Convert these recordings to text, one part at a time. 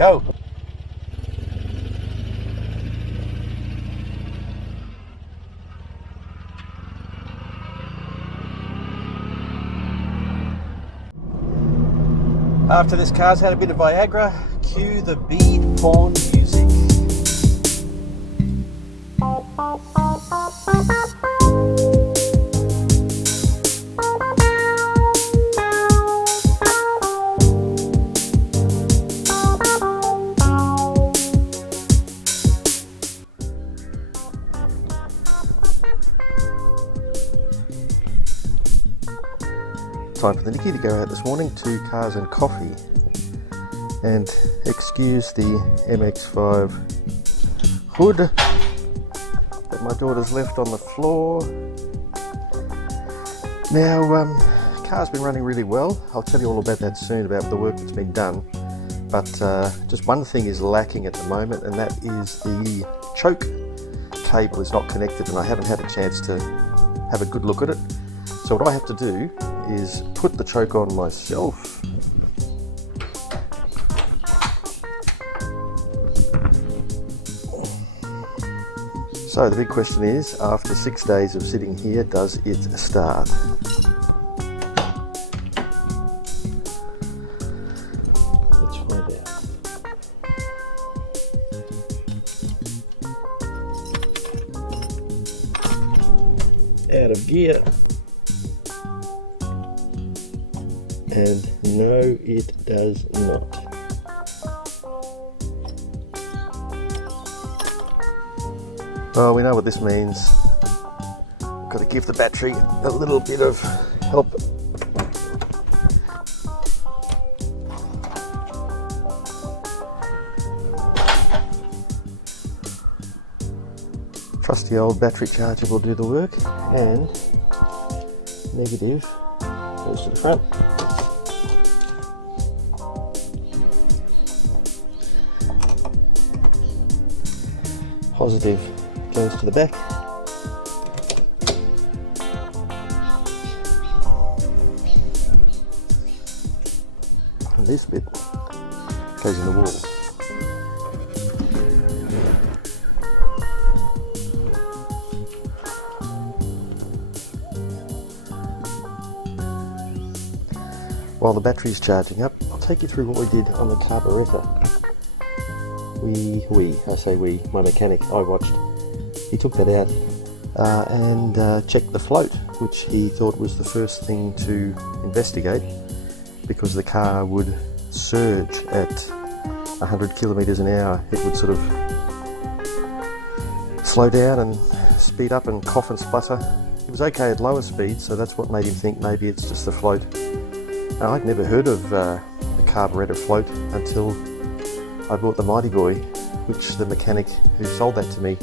Go. After this car's had a bit of Viagra, cue the bead porn music. Time for the Niki to go out this morning to Cars and Coffee and excuse the MX-5 hood that my daughter's left on the floor. Now, car's been running really well. I'll tell you all about that soon, about the work that's been done, but just one thing is lacking at the moment, and that is the choke cable is not connected, and I haven't had a chance to have a good look at it. So what I have to do is put the choke on myself. So the big question is, after 6 days of sitting here, does it start? Let's find out. Out of gear. And no, it does not. Well, we know what this means. Got to give the battery a little bit of help. Trusty old battery charger will do the work, and negative goes to the front. Positive goes to the back. And this bit goes in the wall. While the battery is charging up, I'll take you through what we did on the carburetor. I say we, my mechanic, I watched. He took that out and checked the float, which he thought was the first thing to investigate, because the car would surge at 100 kilometers an hour. It would sort of slow down and speed up and cough and splutter. It was okay at lower speeds, so that's what made him think maybe it's just the float. Now, I'd never heard of a carburetor float until I bought the Mighty Boy, which the mechanic who sold that to me,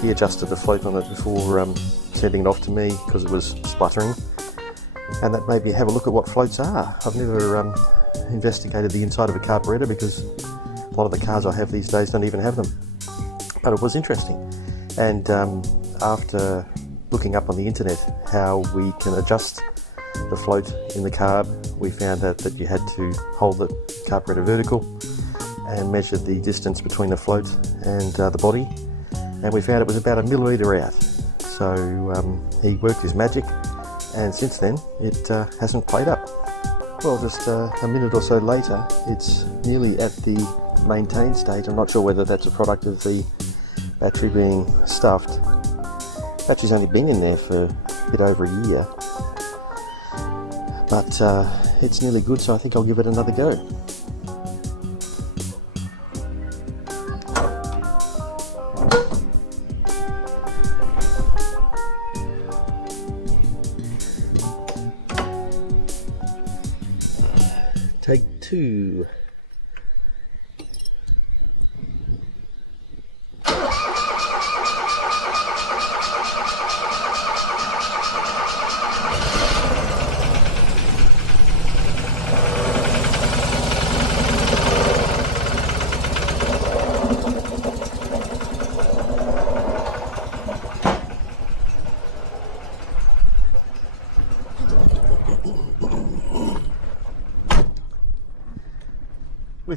he adjusted the float on it before sending it off to me because it was spluttering, and that made me have a look at what floats are. I've never investigated the inside of a carburetor because a lot of the cars I have these days don't even have them, but it was interesting. And after looking up on the internet how we can adjust the float in the carb, we found out that you had to hold the carburetor vertical and measured the distance between the float and the body, and we found it was about 1 millimetre out. So he worked his magic, and since then it hasn't played up. Well, just a minute or so later, it's nearly at the maintain stage. I'm not sure whether that's a product of the battery being stuffed. Battery's only been in there for a bit over a year, but it's nearly good, so I think I'll give it another go. Take two.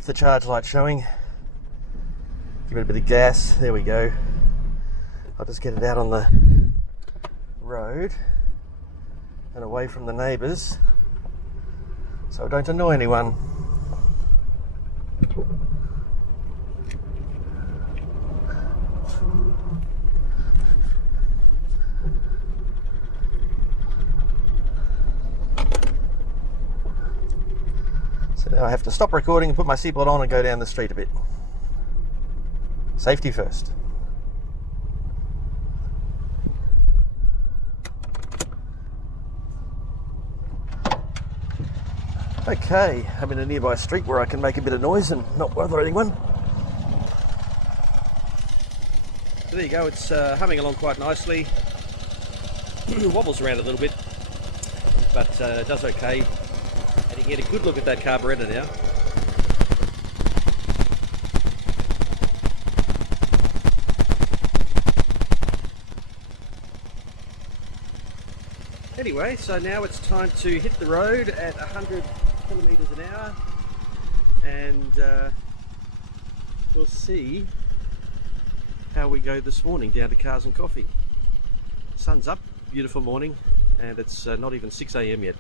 the charge light showing. Give it a bit of gas. There we go. I'll just get it out on the road and away from the neighbours so I don't annoy anyone. So now I have to stop recording and put my seatbelt on and go down the street a bit. Safety first. Okay, I'm in a nearby street where I can make a bit of noise and not bother anyone. So there you go, it's humming along quite nicely. Wobbles around a little bit, but it does okay. And you can get a good look at that carburetor now. Anyway, so now it's time to hit the road at 100 kilometres an hour, and we'll see how we go this morning down to Cars and Coffee. Sun's up, beautiful morning, and it's not even 6 AM yet.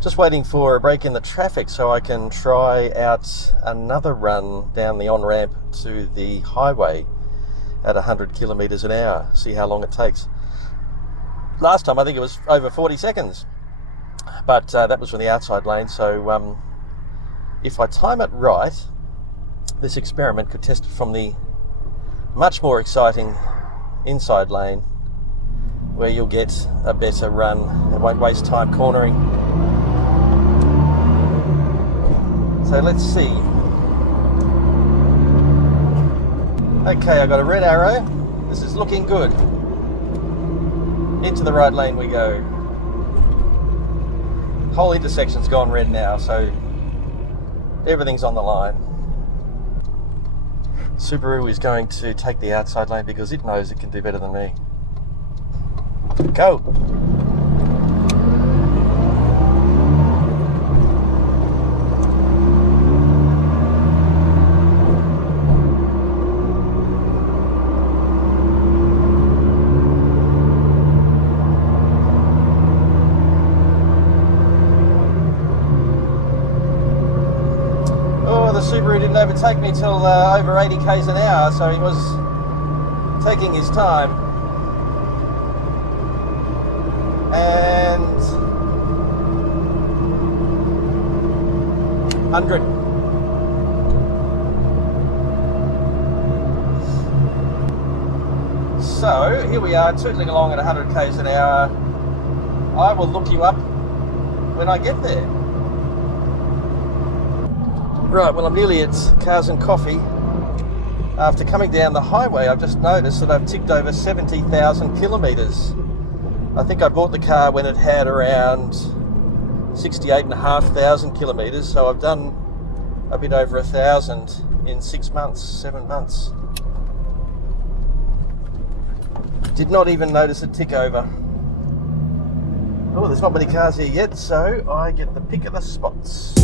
Just waiting for a break in the traffic so I can try out another run down the on-ramp to the highway at 100 kilometres an hour, see how long it takes. Last time I think it was over 40 seconds, but that was from the outside lane, so if I time it right, this experiment could test it from the much more exciting inside lane where you'll get a better run and won't waste time cornering. So let's see. Okay, I got a red arrow. This is looking good. Into the right lane we go. Whole intersection's gone red now, so everything's on the line. Subaru is going to take the outside lane because it knows it can do better than me. Go! Subaru didn't overtake me till over 80 k's an hour, so he was taking his time. And 100. So here we are, tootling along at 100 k's an hour. I will look you up when I get there. Right, well I'm nearly at Cars and Coffee. After coming down the highway, I've just noticed that I've ticked over 70,000 kilometres. I think I bought the car when it had around 68,500 kilometres, so I've done a bit over 1,000 in 6 months, 7 months. Did not even notice it tick over. Oh, there's not many cars here yet, so I get the pick of the spots.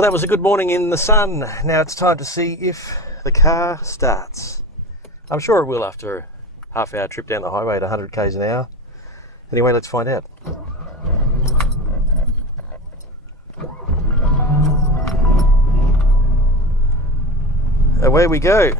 Well, that was a good morning in the sun. Now it's time to see if the car starts. I'm sure it will after a half-hour trip down the highway at 100 k's an hour. Anyway, let's find out. Away we go.